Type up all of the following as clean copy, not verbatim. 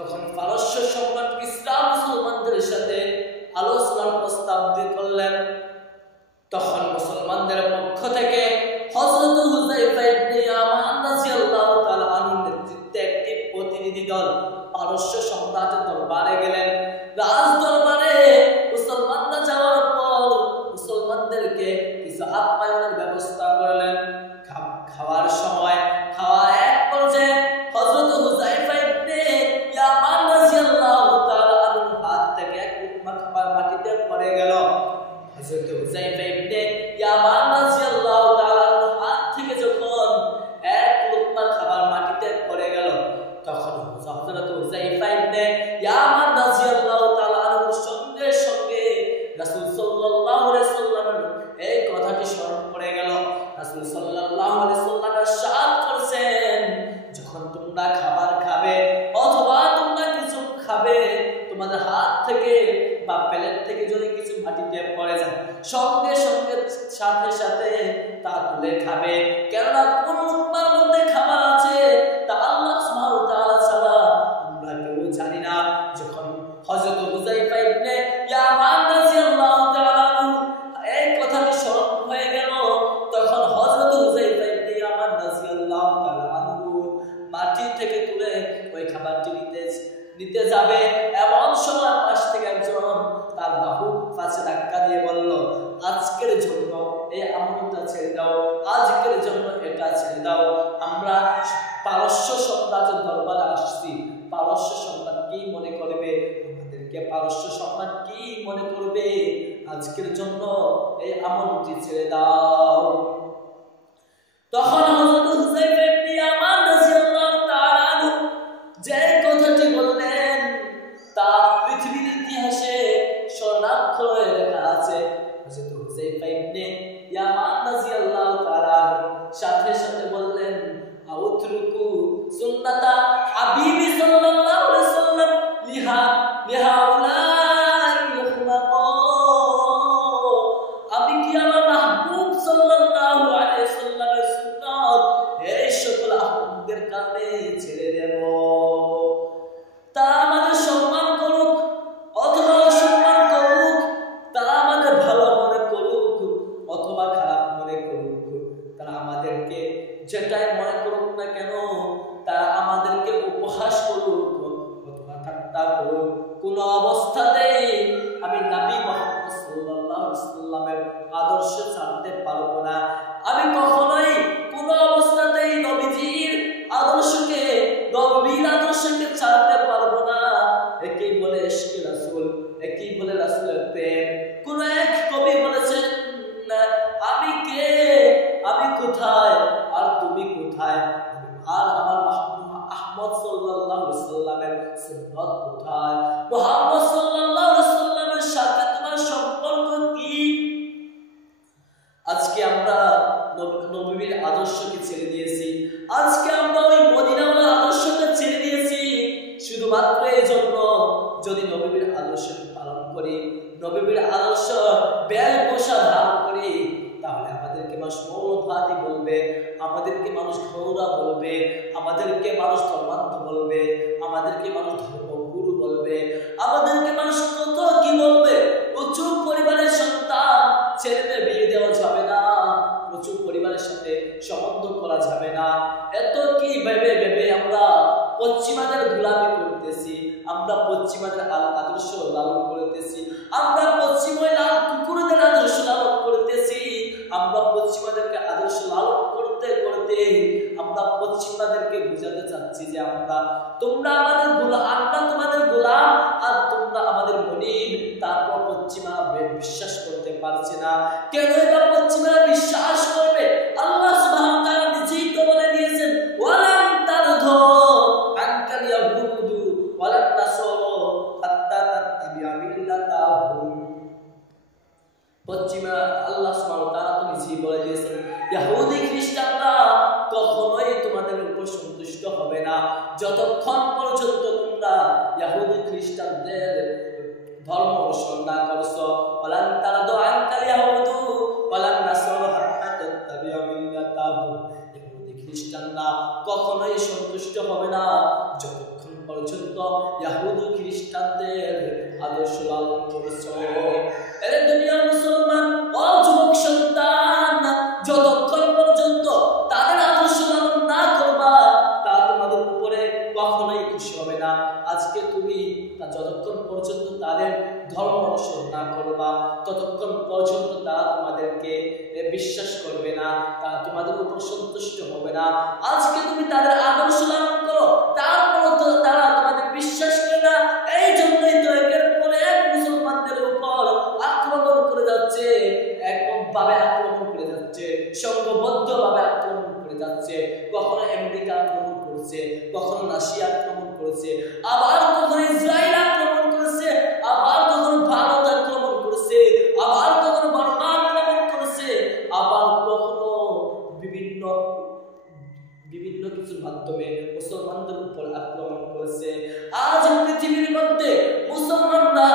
তখন পারস্য সম্রাট কিসরা মুসলমানদের সাথে আলোচনার প্রস্তাব করলেন। তখন মুসলমানদের পক্ষ থেকে হযরত হুযায়ফা ইবনে ইয়ামান রাদিয়াল্লাহু তাআলা আনহুর নেতৃত্বে একটি প্রতিনিধি দল পারস্য সম্রাটের দরবারে গেলেন। রাজ দরবারে মুসলমানরা যাওয়ার পর মুসলমানদেরকে কিছু আপ্যায়নের ব্যবস্থা করলেন। খাওয়ার সময় খাওয়া এক পর্যায়ে হযরত হুযায়ফা ইবনে ইয়ামান রাদিয়াল্লাহু তাআলা আনহুর হাত থেকে এক লুকমা খাবার মাটিতে পড়ে গেল। হযরত হুযায়ফা ইবনে ইয়ামান রাদিয়াল্লাহু তাআলা আনহুর হাত থেকে যখন এক লুকমা খাবার মাটিতে পড়ে গেল, তখন হযরত হুযায়ফা ইবনে ইয়ামান রাদিয়াল্লাহু তাআলা আনহুর সঙ্গে সঙ্গে রাসূল সাল্লাল্লাহু আলাইহি সাল্লামের এই কথাটি স্মরণ পড়ে গেল। রাসূল সাল্লাল্লাহু আলাইহি সাল্লাম ইরশাদ করেছেন, যখন তোমরা খাবার খাবে অথবা তোমরা কিছু খাবে, তোমাদের হাত থেকে বা প্লেট থেকে যদি কিছু মাটিতে পড়ে যায়, সঙ্গে সঙ্গে সাথে সাথে তা তুলে খাবে। কেননা কোন লুকমার মধ্যে খাবার আছে তা আল্লাহ সুবহানাহু ওয়া তাআলা ছাড়া আমরা কেউ জানি না। যখন হযরত হুযায়ফা ইবনে ইয়ামান রাদিয়াল্লাহু তাআলা এই কথাটি স্মরণ হয়ে গেল, তখন হযরত হুযায়ফা ইবনে ইয়ামান রাদিয়াল্লাহু তাআলা মাটি থেকে তুলে ওই খাবারটি নিতে যাবে, এমন সময় পাশ থেকে একজন তার বাহু পাশে ধাক্কা দিয়ে বলল, আজকের জন্য এই আমলটা ছেড়ে দাও, আজকের জন্য এটা ছেড়ে দাও। আমরা পারস্য সম্রাটের দরবারে আসছি, পারস্য সম্রাট কি মনে করবে আমাদেরকে, পারস্য সম্রাট কি মনে করবে, আজকের জন্য এই আমলটি ছেড়ে দাও। তখন হযরত হুযায়ফা ইবনে ইয়ামান রাদিয়াল্লাহু তাআলা আনহু যে কথাটি বললেন তা পৃথিবীর ইতিহাসে স্বর্ণাক্ষরে লেখা আছে। হযরত হুযায়ফা ইবনে ইয়ামান রাদিয়াল্লাহু তাআলা সাথে সাথে বললেন, আউতরুকু সুন্নাতা হাবিবি সাল্লাল্লাহু আলাইহি ওয়াসাল্লাম লিহাউলাইল খুলাফা, আমি কি আমার মাহবুব সাল্লাল্লাহু আলাইহি ওয়াসাল্লামের সুন্নাত এই সকল আহমদের কারণে ছেড়ে দেব? তারা আমাদের সম্মান করুক অথবা অসম্মান করুক, তারা আমাদের ভালো মনে করুক অথবা খারাপ মনে করুক, তারা আমাদেরকে যেটাই মনে করুক না কেন, তারা আমাদেরকে উপহাস করুক অথবা ঠাট্টা করুক, কোন অবস্থাতেই আমি নবী মুহাম্মদ সাল্লাল্লাহু আলাইহি ওয়াসাল্লামের আদর্শ ছাড়তে পারবো না। আমি কখনোই কোন অবস্থাতেই নবীজির আদর্শকে, নবীর আদর্শকে ছাড়তে পারবো না। একই বলে ইশকে রাসূল, একই বলে রাসূলের প্রেম। কোন এক কবি বলেছেন, আমি কে, আমি কোথায় আর তুমি কোথায়, আর আমার আহমদ সাল্লাল্লাহু আলাইহি ওয়াসাল্লামের সুন্নাত কোথায়, মুহাম্মদ সাল্লাল্লাহু আলাইহি ওয়াসাল্লামের সাথে তোমার সম্পর্ক কি? আজকে আমরা নবীর আদর্শকে ছেড়ে দিয়েছি, আজকে আমরা ওই মদিনার আদর্শকে ছেড়ে দিয়েছি শুধুমাত্র এই জন্য, যদি নবীর আদর্শ পালন করি, নবীর আদর্শ বেশভূষা ধারণ করি, তাহলে আমাদেরকে মানুষ মৌলবাদী বলবে, আমাদেরকে মানুষ ঘোড়া বলবে, আমাদেরকে মানুষ ধর্মান্ধ বলবে, আমাদেরকে মানুষ ধর্মগুরু বলবে, আমাদেরকে মানুষ কত কি বলবে। প্রচুর পরিবারের সন্তান ছেলেদের বিয়ে দেওয়া যাবে না, প্রচুর পরিবারের সাথে সম্বন্ধ করা যাবে না, এত কি ভেবে ভেবে আমরা পশ্চিমাদের গোলামি করতেছি, আমরা পশ্চিমাদের আদর্শ লালন করতেছি, আমরা পশ্চিমের লাল কুকুরদের আদর্শ লালন করতেছি, আমরা পশ্চিমাদেরকে আদর্শ লালন করতে করতে আমরা পশ্চিমাদেরকে বুঝাতে চাচ্ছি যে তোমরা আমাদের গোলাম, আমরা তোমাদের গোলাম আর তোমরা আমাদের মনিব। তারপর পশ্চিমা বিশ্বাস করতে পারছে না। কেন এটা পশ্চিমা বিশ্বাস করবে? আল্লাহ সুবহানাহু ওয়া তাআলা নিজেই তো বলে দিয়েছেন, ওয়ালান তারধু আনকাল ইয়াহুদু ওয়ালান নাসারা হাত্তা তাত্তাবিআ মিল্লাতাহুম। পশ্চিমা আল্লাহ সুবহানাহু ওয়া তাআলা তো নিজেই বলে দিয়েছেন, ইহুদি খ্রিস্টানরা কখনোই তোমাদের উপর সন্তুষ্ট হবে না যতক্ষণ পর্যন্ত তোমরা ইহুদি খ্রিস্টানদের ধর্ম অনুসরণ না করছো। ওয়ালান তারদু আনকাল ইয়াহুদু ওয়ালান নাসারা হাত্তা তাত্তাবিআ মিল্লাতাহুম। ইহুদি খ্রিস্টানরা কখনোই সন্তুষ্ট হবে না যতক্ষণ পর্যন্ত ইহুদি খ্রিস্টানদের আদর্শ লালন করেছো। এর দুনিয়ার মুসলমান ও যুবক সন্তান, যতক্ষণ পর্যন্ত তাদের আদর্শ লালন না করবা, তা তোমাদের উপরে কখনোই খুশি হবে না। আজকে তুমি যতক্ষণ পর্যন্ত তাদের ধর্ম অনুসরণ না করবা, ততক্ষণ পর্যন্ত তারা তোমাদেরকে বিশ্বাস করবে না, তারা তোমাদের উপর সন্তুষ্ট হবে না। আজকে তুমি তাদের আদর্শ লালন করো, তারপরও তো তারা তোমাদের বিশ্বাস করে না। এই জন্যই তো একের পর এক মুসলমানদের উপর আক্রমণ করে যাচ্ছে, একভাবে আক্রমণ করে যাচ্ছে, সংঘবদ্ধভাবে আক্রমণ করে যাচ্ছে। কখনো আমেরিকা আক্রমণ করছে, কখনো রাশিয়া আক্রমণ করেছে, আবার কখনো ইসরায়েল আক্রমণ করেছে, আবার কখনো ভারত আক্রমণ করেছে, আবার কখনো বার্মা আক্রমণ করেছে, আবার কখনো বিভিন্ন কিছুর মাধ্যমে মুসলমানদের উপর আক্রমণ করেছে। আজ পৃথিবীর মধ্যে মুসলমানরা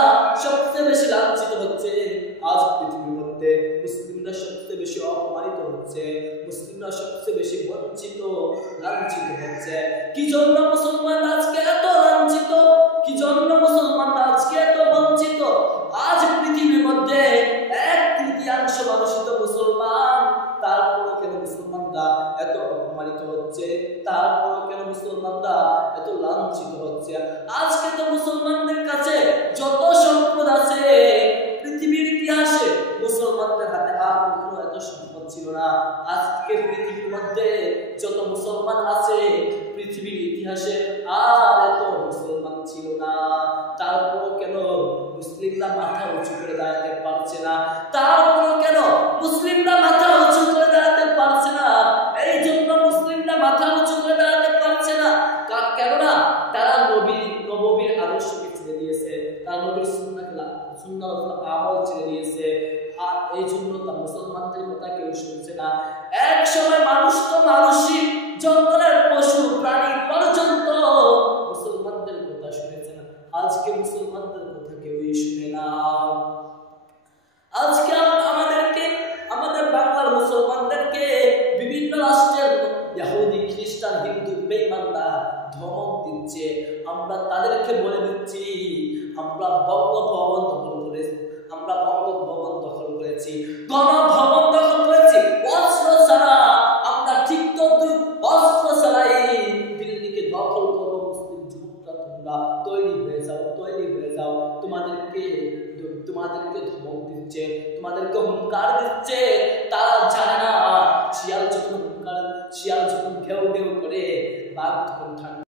সবচেয়ে বেশি লাঞ্ছিত হচ্ছে। আজ পৃথিবীর মধ্যে মুসলিমরা সবচেয়ে বেশি অপমানিত হচ্ছে, মুসলিমরা সবচেয়ে বেশি বঞ্চিত লাঞ্ছিত হচ্ছে। কি জন্য মুসলমান আজকে এত লাঞ্ছিত? কি জন্য মুসলমান আজকে এত বঞ্চিত? আজ পৃথিবীর মধ্যে 1/3 মানুষই তো মুসলমান, তারপরে কেন মুসলমানরা এত অপমানিত হচ্ছে? তারপরে কেন মুসলমানরা এত লাঞ্ছিত হচ্ছে? আজকে তো মুসলমানদের কাছে যত সম্পদ আছে পৃথিবীর ইতিহাসে, মুসলমানদের হাতে আর কখনো এত সম্পদ ছিল না। আজকে পৃথিবীর মধ্যে যত মুসলমান আছে পৃথিবীর ইতিহাসে আর এত মুসলমান ছিল না। তারপরও কেন মুসলিমরা মাথা উঁচু করে দাঁড়াতে পারছে না? তারপরও কেন মুসলিমরা মাথা উঁচু করে দাঁড়াতে পারছে না? এই জন্য মুসলিমরা মাথা উঁচু করে দাঁড়াতে পারছে না কেননা তারা নবীর আদর্শকে ছেড়ে দিয়েছে, তারা নবীর সুন্নাহ আমল ছেড়ে দিয়েছে। আর এই জন্য তা মুসলমানদের কথা কেউ শুনছে না। এক সময় মানুষ তো মানুষই, জঙ্গলের পশু প্রাণী পর্যন্ত মুসলমানদের কথা শুনেছে না। আজকে মুসলমানদের কথা কেউই শুনে না। আজকে আমাদের বাংলার মুসলমানদেরকে বিভিন্ন রাষ্ট্রের ইহুদি খ্রিস্টান হিন্দু বেঈমানরা ধমক দিচ্ছে। আমরা তাদেরকে বলে দিচ্ছি আমরা বঙ্গভবন দখল করেছি, গণভবন দখল করেছি, অস্ত্র ছাড়া আমরা ঠিক তো অস্ত্র ছাড়াই দিল্লিকে দখল করবো। মুসলিম যুবকরা তোমরা